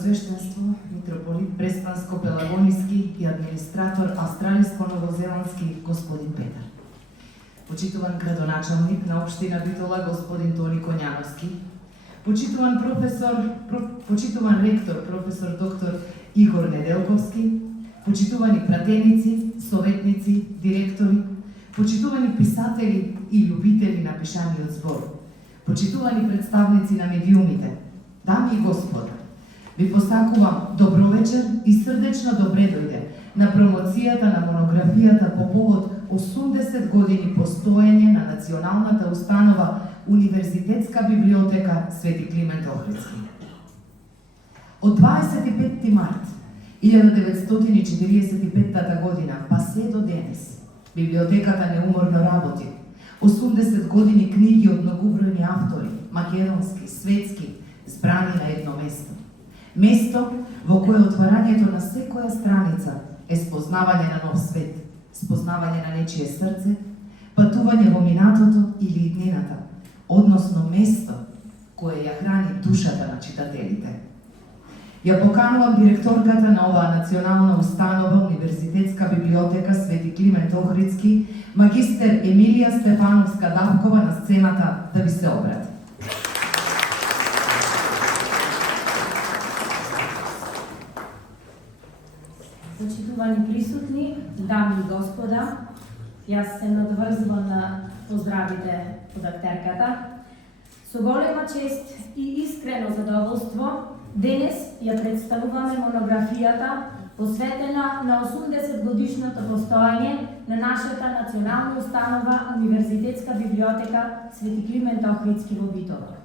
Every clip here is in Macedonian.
Преосвештенство, митрополит Преспанско-Пелагонijski и администратор Австралиско-Новозеландски господин Петар. Почитуван градоначалник на општина Битола господин Тони Коњановски, почитуван ректор професор доктор Игор Неделковски, почитувани пратеници, советници, директори, почитувани писатели и љубители на пишаниот збор, почитувани представници на медиумите, дами и господа, ви посакувам добро вечер и срдечно добре дојде на промоцијата на монографијата по повод 80 години постоење на националната установа Универзитетска библиотека Свети Климент Охридски. Од 25 март 1945 година па се до денес, библиотеката неуморно работи. 80 години книги од многобројни автори, македонски, светски, збрани на едно место. Место во кое отварањето на секоја страница е спознавање на нов свет, спознавање на нечие срце, патување во минатото или иднината, односно место кое ја храни душата на читателите. Ја поканувам директорката на оваа национална установа Универзитетска библиотека Свети Климент Охридски, магистер Емилија Стефановска-Давкова на сцената да ви се обрати. Почитувани присутни, дами и господа, јас се надврзвам на поздравите од актерката. Со голема чест и искрено задоволство, денес ја представуваме монографијата посветена на 80 годишното постоење на нашата национална установа Универзитетска библиотека Свети Климент Охридски во Битола.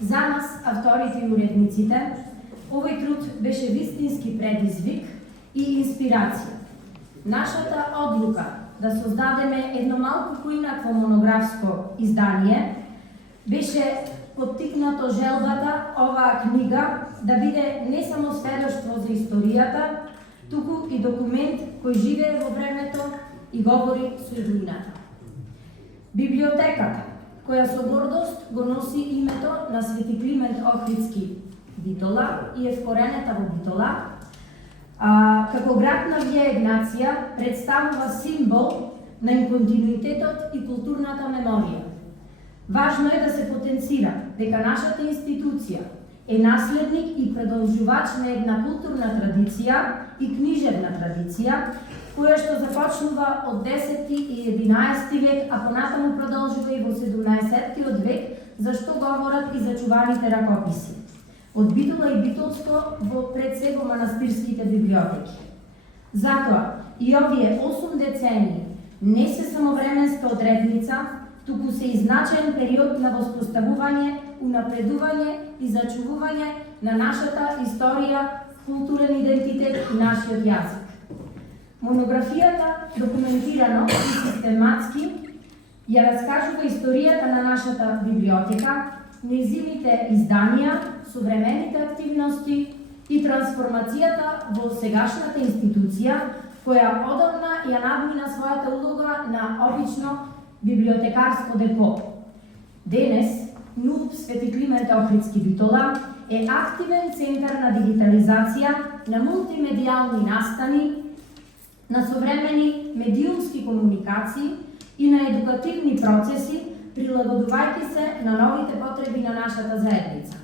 За нас, авторите и уредниците, овој труд беше вистински предизвик и инспирација. Нашата одлука да создадеме едно малку поинакво монографско издание беше поттикнато желбата оваа книга да биде не само сведоштво за историјата, туку и документ кој живее во времето и говори со иднината. Библиотеката, која со гордост го носи името на Свети Климент Охридски Битола и е вкоренета во Битола, како град на Вија Игнација представува символ на континуитетот и културната меморија. Важно е да се потенцира дека нашата институција е наследник и продолжувач на една културна традиција и книжевна традиција, која што започнува од 10 и 11 век, а понатаму продолжува и во 17 век, за што говорат и зачуваните ракописи од Битола и Битолско во пред се во манастирските библиотеки. Затоа, и овие 8 децении не се самовременска одредница, туку се и значаен период на воспоставување, унапредување и зачувување на нашата историја, културен идентитет и нашиот јазик. Монографијата документирано и систематски ја раскажува историјата на нашата библиотека, нејзините изданија, современите активности и трансформацијата во сегашната институција, која одавна ја надмина својата улога на обично библиотекарско депо. Денес, НУП Свети Климент Охридски Битола е активен центар на дигитализација, на мултимедијални настани, на современи медиумски комуникации и на едукативни процеси, прилагодувајќи се на новите потреби на нашата заедница.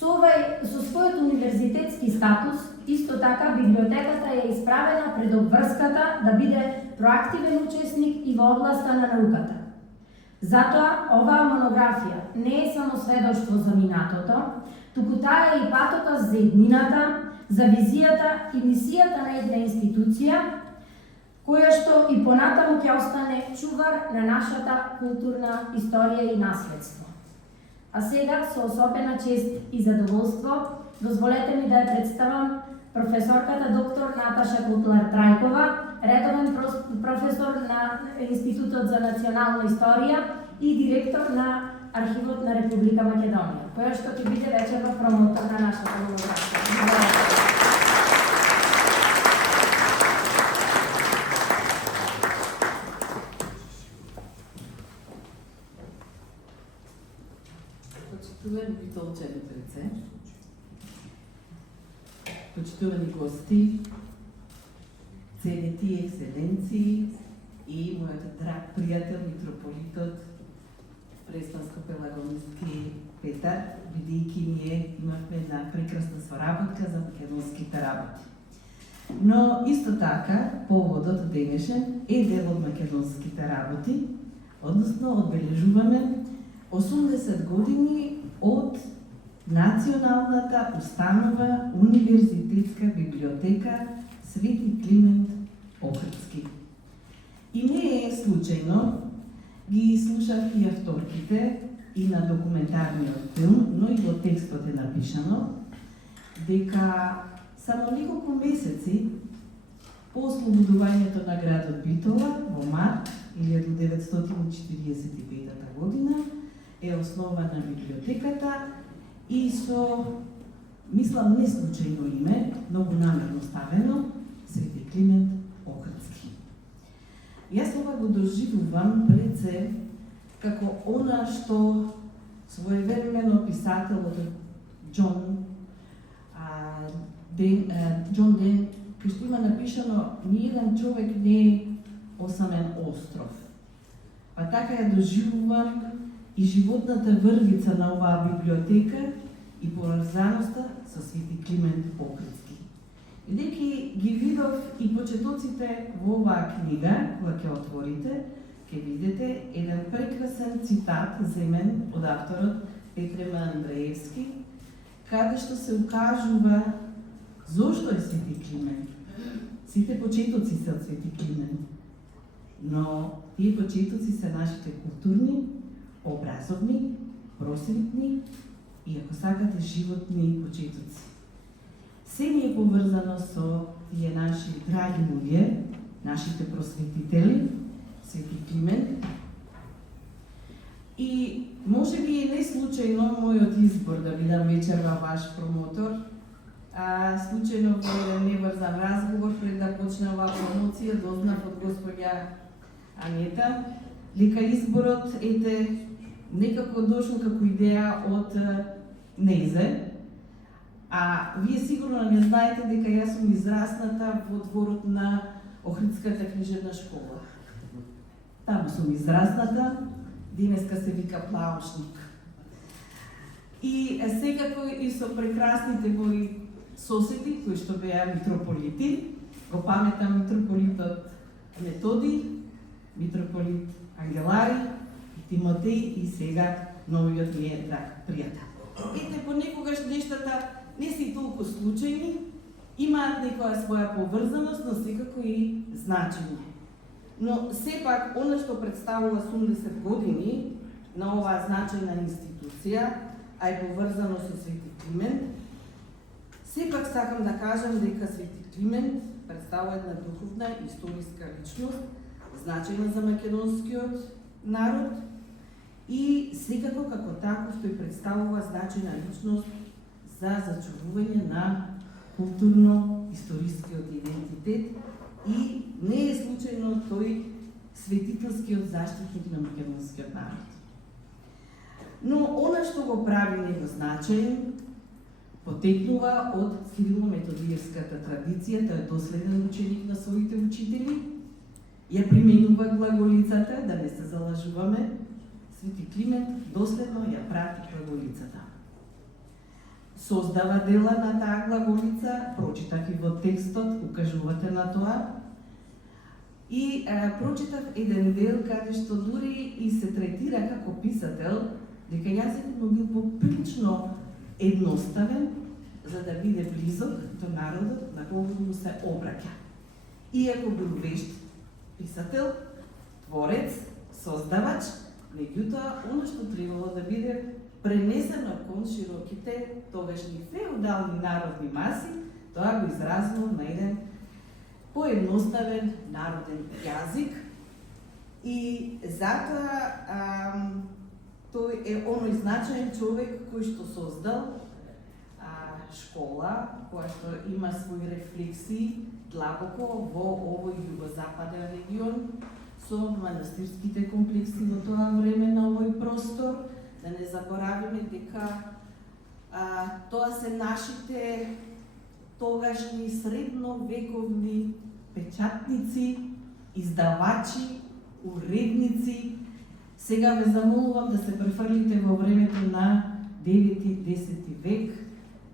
Со својот универзитетски статус, исто така библиотеката е исправена пред обврската да биде проактивен учесник и во областа на науката. Затоа, оваа монографија не е само сведоштво за минатото, туку таа е и патоказ за иднината, за визијата и мисијата на една институција, која што и понатаму ќе остане чувар на нашата културна историја и наследство. А сега, со особена чест и задоволство, дозволете ми да ја представам професорката доктор Наташа Кутлар-Трајкова, редовен професор на Институтот за национална историја и директор на Архивот на Република Македонија, која што ќе биде вечерва промотор на нашата монографија. Почитувани битолчани пред се, почитувани гости, ценети екселенции и мојот драг пријател, митрополитот Преспанско-Пелагонски Петар, бидејќи ние имавме една прекрасна соработка за македонските работи. Но исто така, поводот денешен е дел од македонските работи, односно одбележуваме 80 години од Националната установа универзитетска библиотека Свети Климент Охридски. И не е случајно, ги слушав и авторките и на документарниот филм, но и во текстот е напишано, дека само неколку месеци по ослободувањето на градот Битола во март 1945 година е основана библиотеката и со, мислам, не случајно име, многу намерно ставено, Свети Климент Охридски. Јас ова го доживувам пред се како она што своевремено писателот Џон Ден, кај што има напишано ниеден човек не е осамен остров. Па така ја доживувам и животната врвица на оваа библиотека и поврзаноста со Свети Климент Охридски. Бидејќи ги видов и почетоците во оваа книга, кога ќе отворите, ќе видите еден прекрасен цитат земен од авторот Петре Андреевски, каде што се укажува зошто е Свети Климент. Сите почетоци се од Свети Климент, но тие почетоци се нашите културни, образовни, просветни и, ако сакате, животни почетоци. Се ни е поврзано со тие наши драги луѓе, нашите просветители, Свети Климент. И може би е не случајно мојот избор да бидам вечерва ваш промотор, случајно во еден неврзан разговор пред да почне оваа промоција дознав од господја Анета дека изборот ете некако дошол како идеја од незе, а вие сигурно не знаете дека јас сум израсната во дворот на Охридската книжевна школа. Таму сум израсната, денеска се вика Плаушник. И секако и со прекрасните мои соседи, кои што беа митрополити, го паметам митрополитот Методи, митрополит Ангелари, Тимотеј и сега новиот ми е драг пријател. Ете, понекогаш нештата не се толку случајни, имаат некоја своја поврзаност, но секако и значење. Но сепак, она што представува 80 години на оваа значајна институција, а е поврзано со Свети Климент, сепак сакам да кажам дека Свети Климент представува една духовна и историска личност, значајна за македонскиот народ и секако како таков тој представува значајна личност за зачувување на културно-историскиот идентитет и не е случајно тој светителскиот заштитник на македонскиот народ. Но она што го прави него значаен потекнува од Кирило-методиевската традиција, тој е доследен ученик на своите учители, ја применува глаголицата, да не се залажуваме, Свети Климент доследно ја прати глаголицата. Создава дела на таа глаголица, прочитав и во текстот, укажувате на тоа, и прочитав еден дел каде што дури и се третира како писател, дека јазикот му бил поприлично едноставен, за да биде близок до народот на кого му се обраќа. Иако бил вешт писател, творец, создавач, меѓутоа, оно што требало да биде пренесено кон широките тогашни феудални народни маси, тоа го изразило на еден поедноставен народен јазик и затоа тој е оној значаен човек кој што создал школа, која што има своји рефлексии длабоко во овој југозападен регион, со манастирските комплекси во тоа време на овој простор. Да не заборавиме дека тоа се нашите тогашни средновековни печатници, издавачи, уредници. Сега ве замолувам да се префрлите во времето на 9-10 век,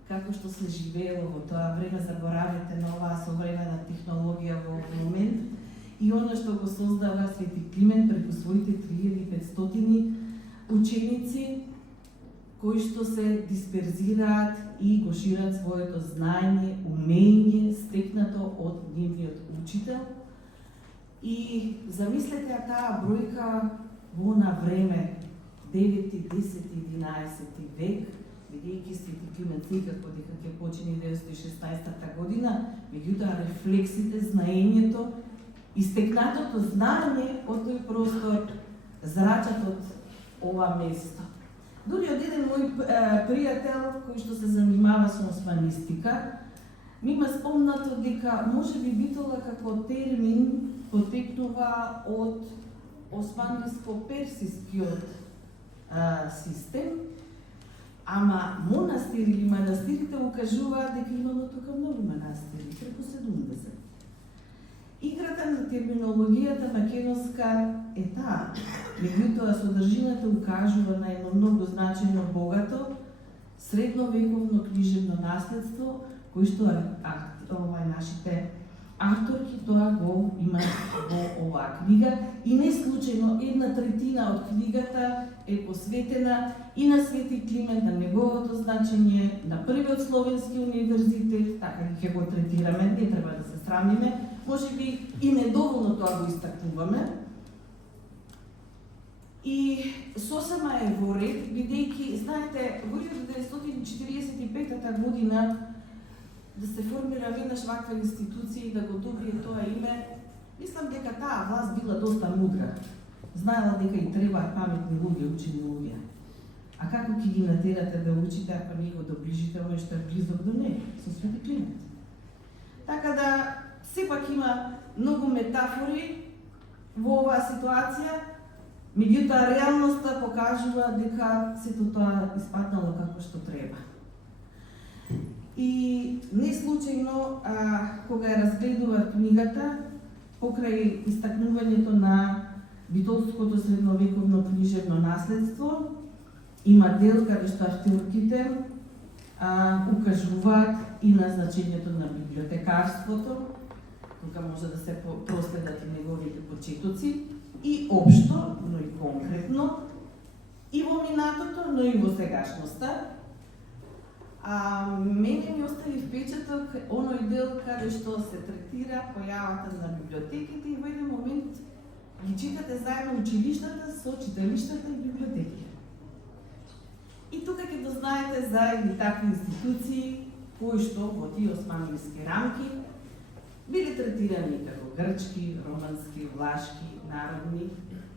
како што се живеело во тоа време, заборавете на оваа современа технологија во момент и она што го создава Свети Климент преку своите 3500 ученици, кои што се дисперзираат и го шират своето знаење, умење, стекнато од нивниот учител. И замислете таа бројка во на време 9, 10, 11 век, бидејќи Свети Климент секако дека ќе почине 1916 година, меѓутоа рефлексите, знаењето и стекнатото знаење од тој простор зрачат од ова место. Дури од еден мој пријател кој што се занимава со османистика, ми има спомнато дека може би битола како термин потекнува од османлиско-персискиот систем, ама монастири или манастирите укажуваат дека имало тука многу манастири, преку 70. Играта на терминологијата македонска е таа, меѓутоа содржината укажува на едно многу значајно богато средновековно книжевно наследство, кој што нашите авторки тоа го имаат во оваа книга и не случајно 1/3 од книгата е посветена и на Свети Климент, на неговото значење, на првиот словенски универзитет, така ќе го третираме, не треба да се срамиме, може би и недоволно тоа го истакнуваме. И сосема е во ред, бидејќи, знаете, во 1945 година да се формира веднаш ваква институција и да го добие тоа име, мислам дека таа власт била доста мудра. Знаела дека и требаат паметни луѓе, учени луѓе. А како ќе ги натерате да учите ако не го доближите оној што е близок до неј, со Свети Климент? Така да, сепак има многу метафори во оваа ситуација, меѓутоа реалноста покажува дека сето тоа испаднало како што треба. И не случајно, кога ја разгледував книгата, покрај истакнувањето на битолското средновековно книжевно наследство, има дел каде што авторките укажуваат и на значењето на библиотекарството, тука може да се проследат и неговите почетоци, и општо, но и конкретно, и во минатото, но и во сегашноста. Мене ми остави впечаток оној дел каде што се третира појавата на библиотеките и во еден момент ги читате заедно училиштата со читалиштата и библиотеките. И тука ќе дознаете за едни такви институции кои што во тие османлиски рамки биле третирани како грчки, романски, влашки, народни,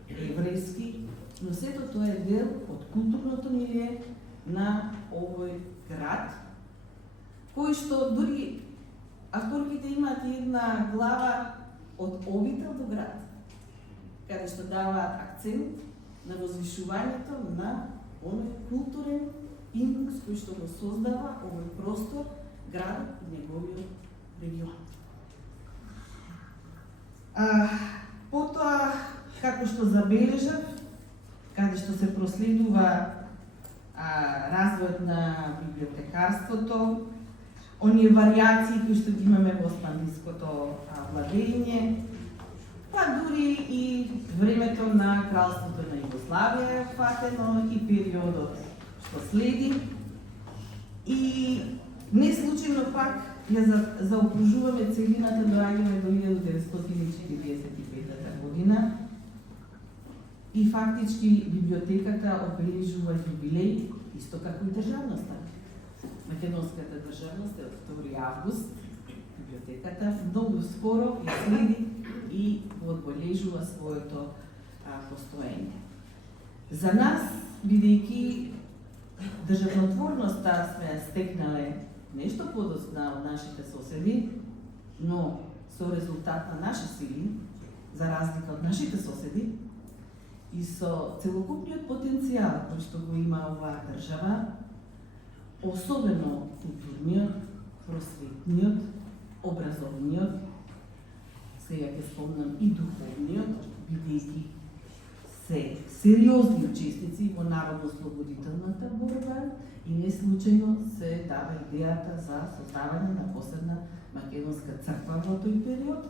еврејски, но сето тоа е дел од културното милие на овој град, кој што дури авторките имаат една глава од обител до град, каде што даваат акцент на возвишувањето на оној културен импулс кој што го создава овој простор, градот и неговиот регион. Потоа, како што забележав, каде што се проследува развојот на библиотекарството, оние варијации кои што ги имаме во османлиското владење, па дури и времето на кралството на Југославија е фатено и периодот што следи. И не случајно пак ја заокружуваме целината, доаѓаме до 1945 година и фактички библиотеката обележува јубилеј, исто како и државноста. Македонската државност е од 2 август, библиотеката многу скоро ја следи и го одбележува своето постоење. За нас, бидејќи државнотворноста сме стекнале нешто подоцна од нашите соседи, но со резултат на наши сили, за разлика од нашите соседи, и со целокупниот потенцијал кој што го има оваа држава, особено културниот, просветниот, образовниот, сега ќе спомнам и духовниот, бидејќи се сериозни учесници во народно-слободителната борба и не случајно се дава идејата за создавање на посебна македонска црква во тој период.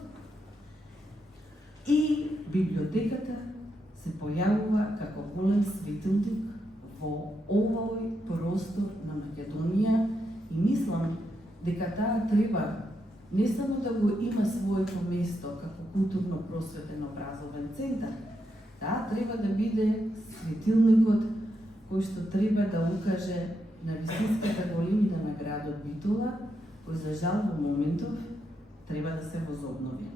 И библиотеката се појавува како голем светилник во овој простор на Македонија и мислам дека таа треба не само да го има своето место како културно-просветен образовен центар, таа треба да биде светилникот кој што треба да укаже на вистинската големина на градот Битола, кој за жал во моментов треба да се возобнови.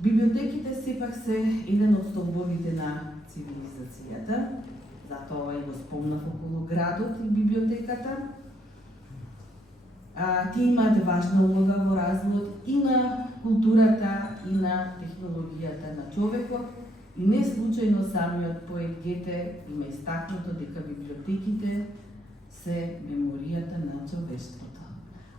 Библиотеките сепак се еден од столбовите на цивилизацијата, затоа и го спомнав околу градот и библиотеката. Тие имаат важна улога во развојот и на културата и на технологијата на човекот, и не случајно самиот поет Гете има истакнато дека библиотеките се меморијата на човештвото.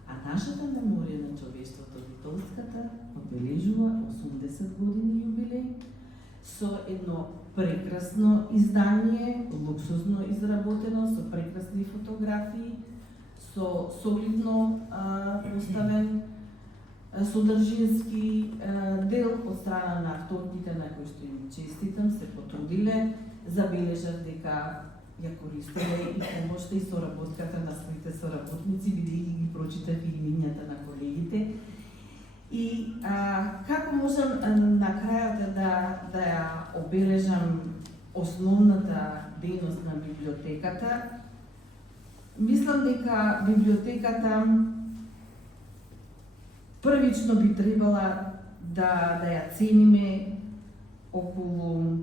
А нашата меморија на човештвото, битолската, обележува 80 години јубилеј со едно прекрасно издание, луксузно изработено, со прекрасни фотографии, со солидно поставен содржински дел од страна на авторките на кои што им честитам, се потрудиле, забележав дека ја користеле и помошта и соработката на своите соработници, бидејќи ги прочитав и имињата на колегите. И како можам на крајот да ја обележам основната дејност на библиотеката, мислам дека библиотеката првично би требала да ја цениме околу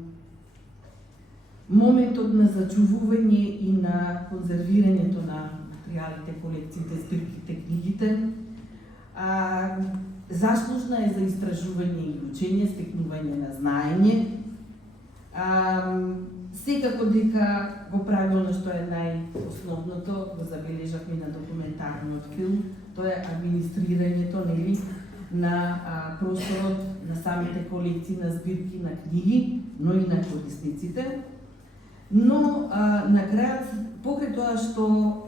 моментот на зачувување и на конзервирањето на материјалите, колекциите, збирките, книгите. Заслужна е за истражување и учење, стекнување на знаење. Секако дека го прави оно што е најосновното, го забележавме на документарниот филм, тоа е администрирањето, нели, на просторот, на самите колекции, на збирки, на книги, но и на корисниците. Но на крајот, покрај тоа што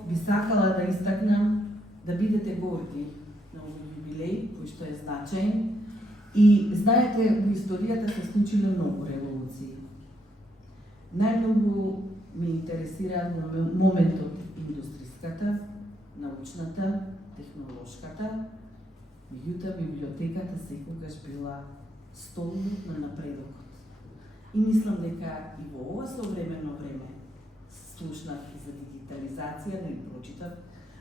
би сакала да истакнам, да бидете горди на овој јубилеј, кој што е значаен. И знаете, во историјата се случиле многу револуции. Најмногу ме интересира моментот индустријската, научната, технолошката, меѓутоа библиотеката секогаш била столбот на напредокот. И мислам дека и во ова современо време слушнав и за дигитализација, не прочитав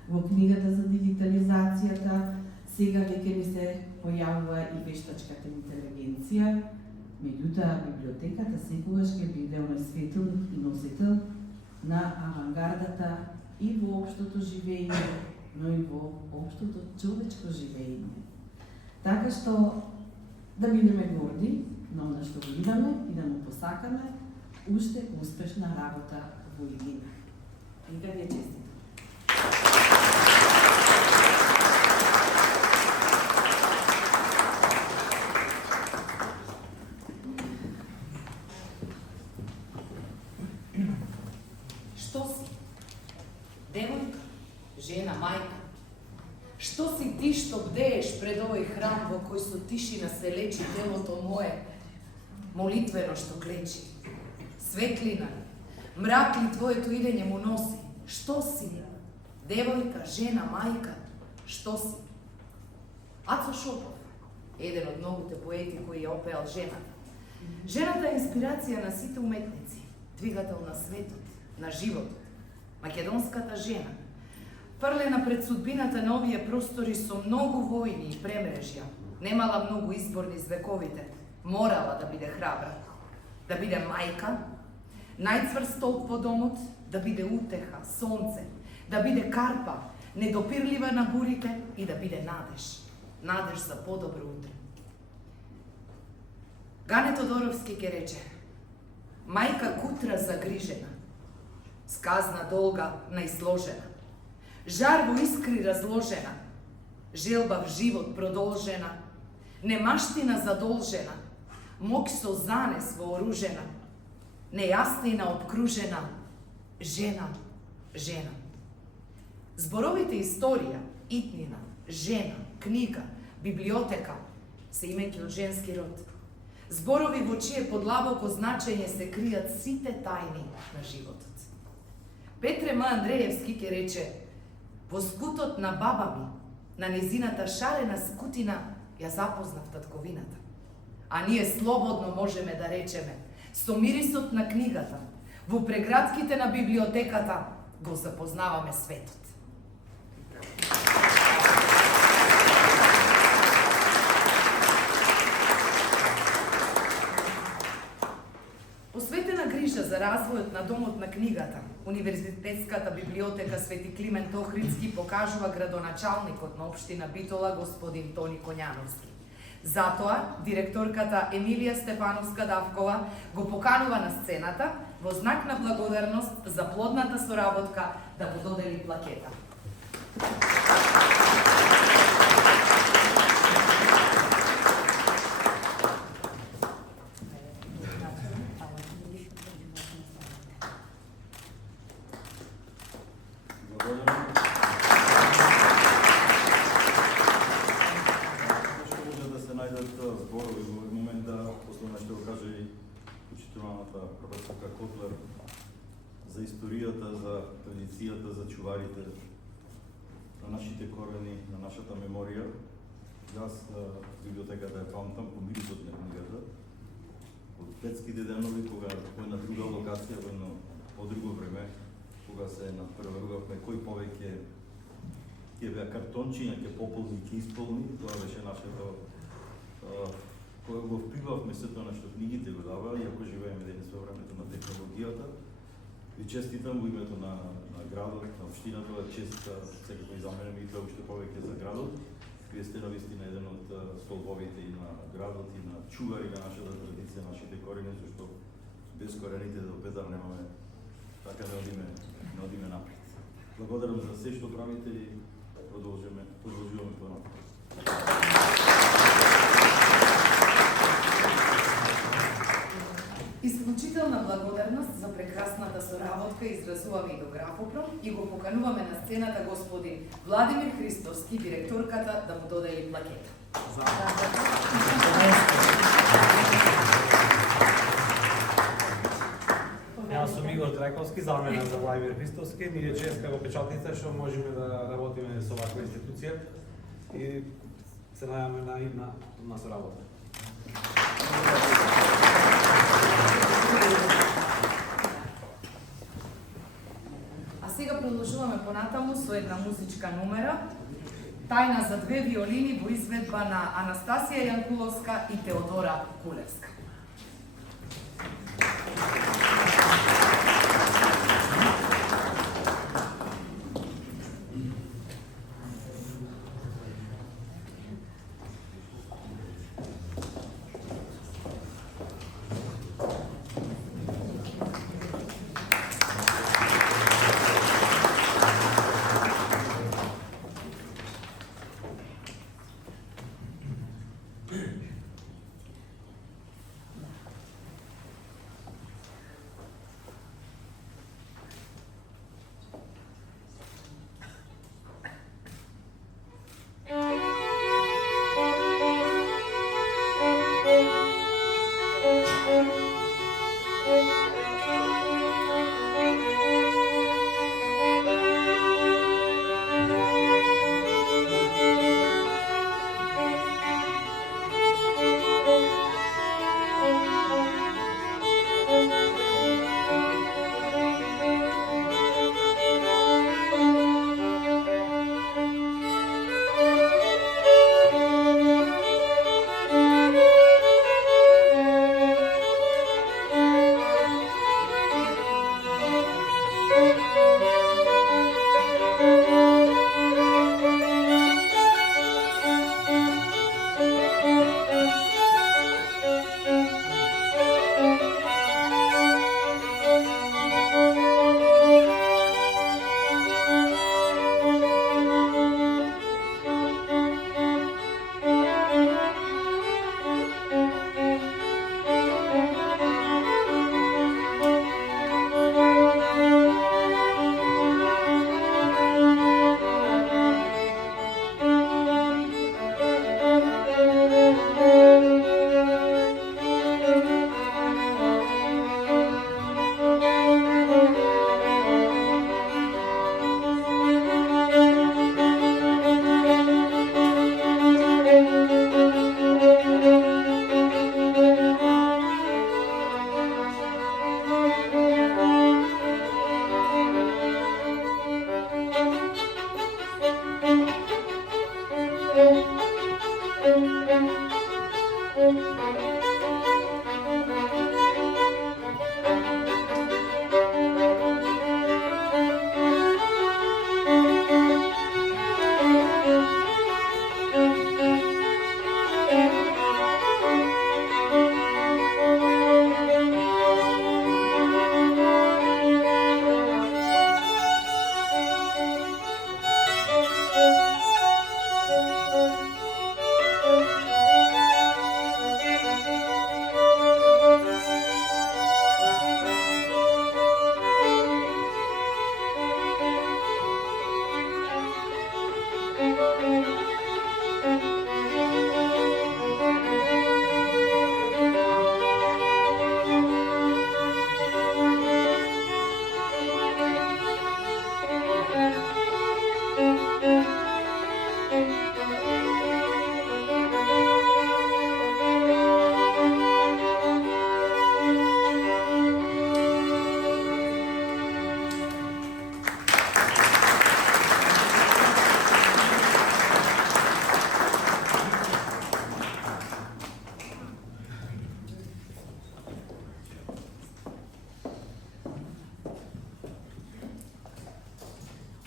во книгата за дигитализацијата, сега веќе ми се појавува и вештачката интелигенција, меѓутоа библиотеката секогаш ќе биде оној светилник и носител на авангардата и во општото живење, но и во општото човечко живење. Така што да бидеме горди на она што го имаме и да му посакаме уште успешна работа во иднина. Нека ви е честито. Што си? Девојка, жена, мајка. Што си ти што бдееш пред овој храм во кој со тишина се лечи телото мое, молитвено што клечи? Светлина, мрак ли твоето идење му носи? Што си? Девојка, жена, мајка, што си? Ацо Шопов, еден од многуте поети кои ја опеал жената. Жената е инспирација на сите уметници, двигател на светот, на животот, македонската жена. Фрлена пред судбината на овие простори со многу војни и премрежја, немала многу избор низ вековите, морала да биде храбра, да биде мајка, најцврст столб во домот, да биде утеха, сонце, да биде карпа, недопирлива на бурите и да биде надеж, надеж за подобро утре. Гане Тодоровски ке рече: мајка кутра загрижена, сказна долга најсложена, Жар во искри разложена, желба в живот продолжена, немаштина задолжена, мок со занес вооружена, нејаснина обкружена, жена, жена. Зборовите историја, итнина, жена, книга, библиотека се имејќи од женски род. Зборови во чие подлабоко значење се кријат сите тајни на животот. Петре М. Андреевски ќе рече: во скутот на баба ми, на незината шарена скутина, ја запознав татковината. А ние слободно можеме да речеме, со мирисот на книгата, во преградките на библиотеката, го запознаваме светот. Посветена грижа за развојот на домот на книгата, Универзитетската библиотека Свети Климент Охридски покажува градоначалникот на општина Битола господин Тони Коњановски. Затоа, директорката Емилија Стефановска-Давкова го поканува на сцената во знак на благодарност за плодната соработка да му додели плакета. За историјата, за традицијата, за чуварите на нашите корени, на нашата меморија. Јас библиотеката ја памтам по мирисот на книгата. Од детските денови, кога во една друга локација, во едно подруго време, кога се надпреварувавме кој повеќе ќе беа картончиња, ќе пополни, ќе исполни, тоа беше нашето кога го впивавме сето на што книгите го даваа, иако живееме денес во времето на технологијата. Ви честитам во името на градот, на општината, чест секако и за мене и тоа уште повеќе за градот. Вие сте навистина еден од столбовите и на градот и на чувари на нашата традиција, нашите корени, зашто без корените до Петар немаме, така да одиме напред. Благодарам за се што правите и продолжуваме понатаму. Исклучителна благодарност за прекрасната соработка изразуваме и до Графопром и го покануваме на сцената господин Владимир Христовски, директорката, да му додели плакета. Јас сум Игор Трајковски, заменен за Владимир Христовски. Ние чест како печатница што можеме да работиме со ваква институција и се најаваме на идна соработка. А сега продолжуваме понатаму со една музичка номера, Тајна за две виолини во изведба на Анастасија Јанкуловска и Теодора Кулевска.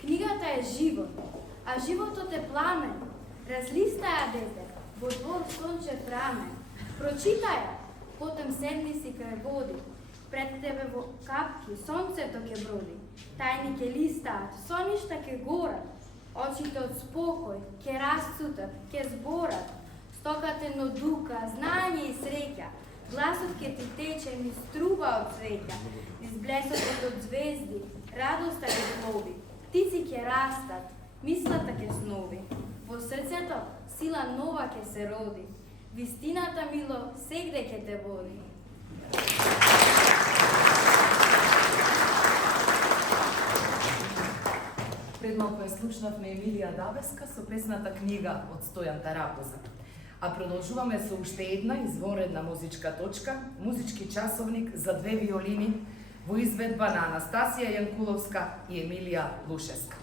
Книгата е живот, а животот е пламен. Разлистай ја, дете, во двор сончев рамен. Прочитай ја, потом седни си крај води. Пред тебе во капки сонцето ќе броди. Тајни ќе листаат, соништа ќе горат. Очите од спокој ќе расцутат, ќе зборат. Стокате но дука, знање и среќа. Гласот ќе ти тече низ струба од цвеќа. Низ блесокот од звезди, радоста ќе плови. Птици ќе растат, мислата ќе снови. Во срцето сила нова ќе се роди. Вистината, мило, сегде ќе те води. Пред малку ја слушнавме Емилија Дабеска со песната Книга од Стојан Тарапоза. А продолжуваме со уште една извонредна музичка точка, музички часовник за две виолини во изведба на Анастасија Јанкуловска и Емилија Лушевска.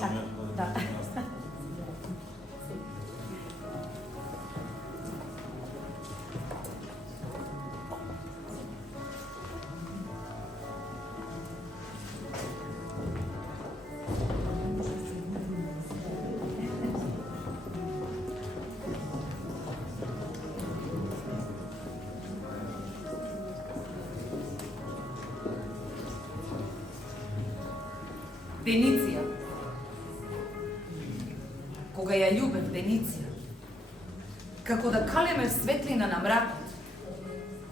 Така, да. Венеција. Кога ја љубев Венеција, како да калеме светлина на мракот,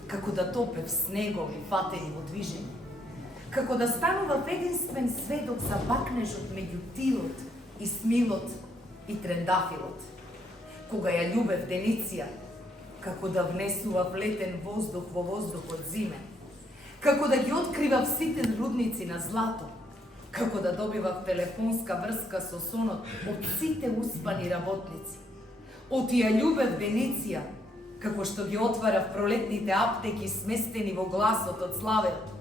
како да топев снегови фатени во движење, како да станував единствен сведок за бакнежот меѓу тилот и смилот и трендафилот. Кога ја љубев Венеција, како да внесував летен воздух во воздухот зимен, како да ги откривав сите рудници на злато, како да добивав телефонска врска со сонот од сите успани работници. Оти ја љубев Венеција, како што ги отварав пролетните аптеки сместени во гласот од славеот,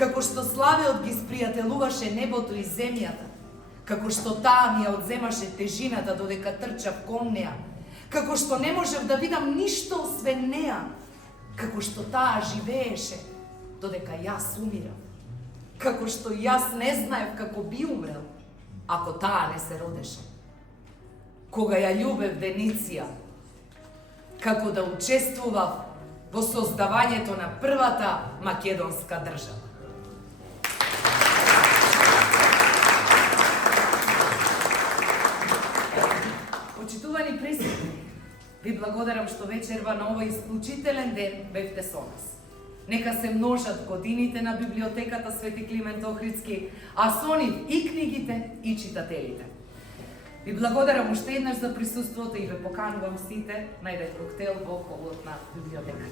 како што славеот ги спријателуваше небото и земјата, како што таа ми ја одземаше тежината додека трчав кон неа, како што не можев да видам ништо освен неа, како што таа живееше додека јас умирав, како што јас не знаев како би умрел, ако таа не се родеше. Кога ја љубев Венеција, како да учествував во создавањето на првата македонска држава. Почитувани присутни, ви благодарам што вечерва на овој исклучителен ден бевте со нас. Нека се множат годините на библиотеката Свети Климент Охридски, а со нив и книгите и читателите. Ви благодарам уште еднаш за присуството и ве поканувам сите на еден коктел во холот на библиотеката.